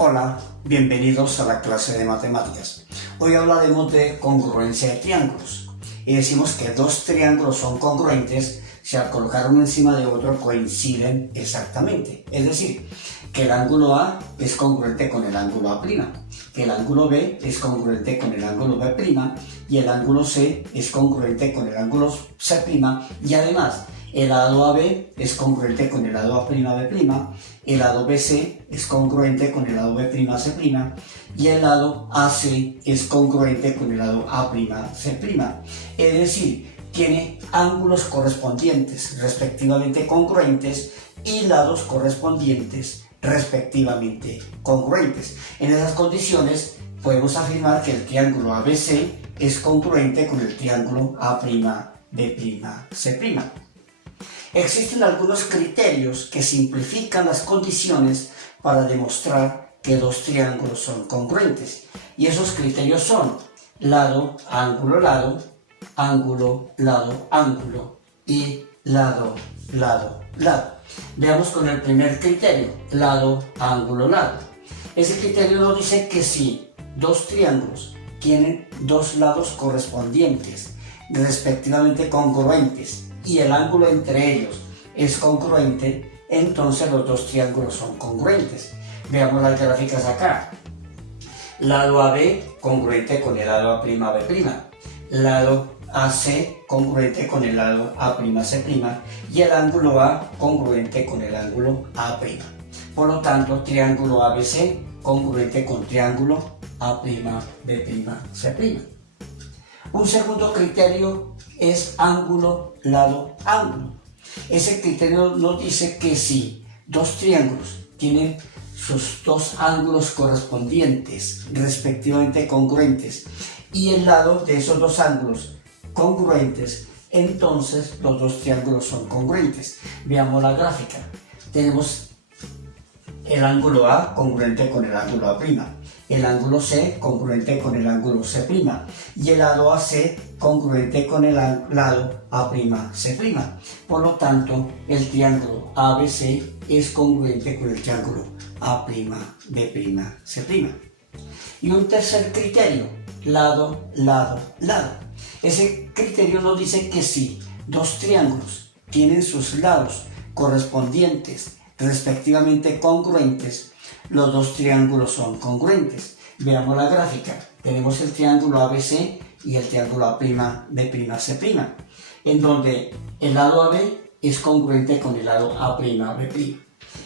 Hola, bienvenidos a la clase de matemáticas. Hoy hablaremos de congruencia de triángulos y decimos que dos triángulos son congruentes si al colocar uno encima de otro coinciden exactamente. Es decir, que el ángulo A es congruente con el ángulo A', que el ángulo B es congruente con el ángulo B' y el ángulo C es congruente con el ángulo C' y además el lado AB es congruente con el lado A'B', el lado BC es congruente con el lado B'C' y el lado AC es congruente con el lado A'C'. Es decir, tiene ángulos correspondientes respectivamente congruentes y lados correspondientes respectivamente congruentes. En esas condiciones podemos afirmar que el triángulo ABC es congruente con el triángulo A'B'C'. Existen algunos criterios que simplifican las condiciones para demostrar que dos triángulos son congruentes. Y esos criterios son lado, ángulo, lado, ángulo, lado, ángulo y lado, lado, lado. Veamos con el primer criterio, lado, ángulo, lado. Ese criterio nos dice que si dos triángulos tienen dos lados correspondientes, respectivamente congruentes, y el ángulo entre ellos es congruente, entonces los dos triángulos son congruentes. Veamos las gráficas acá. Lado AB congruente con el lado A'B', lado AC congruente con el lado A'C' y el ángulo A congruente con el ángulo A'. Por lo tanto, triángulo ABC congruente con triángulo A'B'C'. Un segundo criterio es ángulo, lado, ángulo. Ese criterio nos dice que si dos triángulos tienen sus dos ángulos correspondientes, respectivamente congruentes, y el lado de esos dos ángulos congruentes, entonces los dos triángulos son congruentes. Veamos la gráfica. Tenemos el ángulo A congruente con el ángulo A', el ángulo C congruente con el ángulo C' y el lado AC congruente con el lado A'C'. Por lo tanto, el triángulo ABC es congruente con el triángulo A'B'C'. Y un tercer criterio, lado, lado, lado. Ese criterio nos dice que si dos triángulos tienen sus lados correspondientes, respectivamente congruentes, los dos triángulos son congruentes. Veamos la gráfica. Tenemos el triángulo ABC y el triángulo A'B'C', en donde el lado AB es congruente con el lado A'B',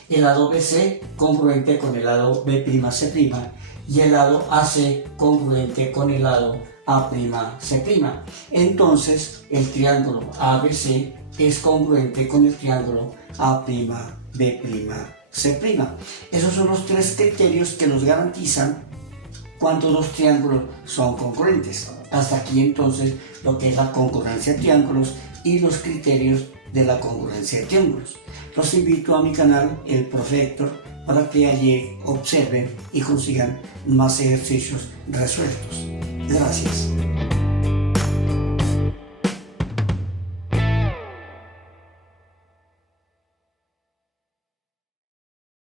el lado BC congruente con el lado B'C' y el lado AC congruente con el lado A'C'. Entonces, el triángulo ABC es congruente con el triángulo A'B'C'. Esos son los tres criterios que nos garantizan cuántos dos triángulos son congruentes. Hasta aquí entonces lo que es la congruencia de triángulos y los criterios de la congruencia de triángulos. Los invito a mi canal, el Profe Héctor, para que allí observen y consigan más ejercicios resueltos. Gracias.